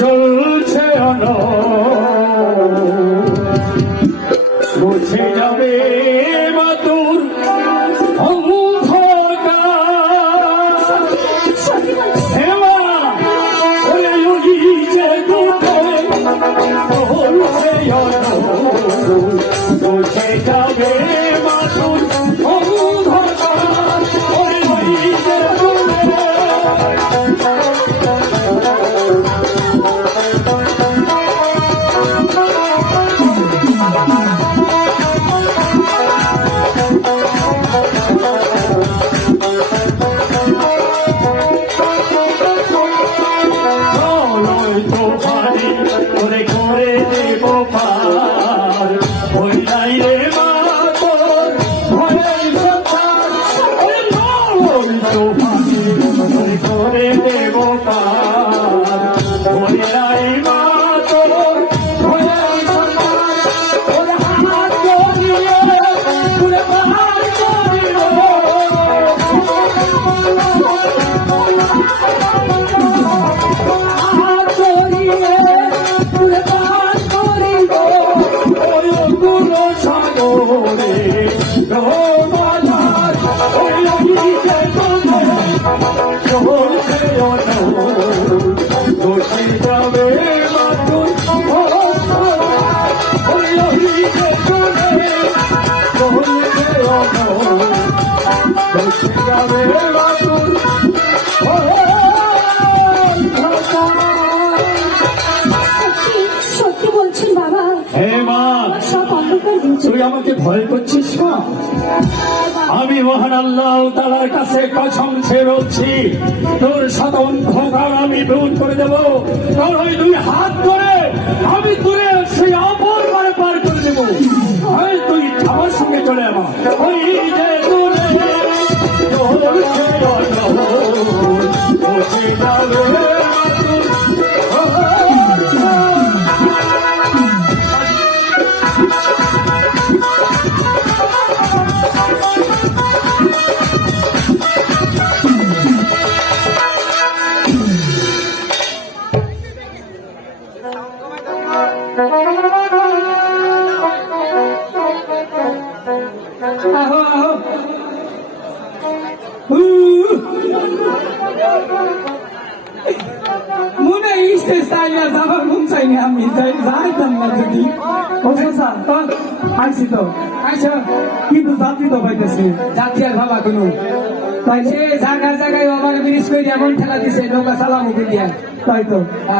জ্বলছে আলো মুছে যাবে মাতুর মুছে যাবে মাতুর করে দেব পার ওই নাই রে মা তোর ভয়ের করে দেব পার ওই নাই মা তোর ভয়ের ওর হাত করিয়ে পুরে পার করিল হাত করিয়ে সত্যি বলছেন বাবা? হে মা, তুই আমাকে ভয় করছিস না? আমি মহান আল্লাহ তাআলার কাছে কসম খেয়ে বলছি, তোর শত অন্ধকার আমি দূর করে দেব। তোর ওই দুই হাত ধরে আমি দূরে সেই অপর পারে পার করে দেব। তুই আমার সঙ্গে চলে আমার ওই যে দূরে মনে স্টেজ তাইয়া যাবার মন চাইনি আমি যাইতাম না যদি আইসি তো আইসা কিন্তু যাত্রী তো পাইতেছে যাত্রী আর ভাবা কোনো তাই সে জায়গায় জায়গায় আমার ব্রিজ করে এমন ঠেলা দিছে নৌকা চালামু দিয়া তাই তো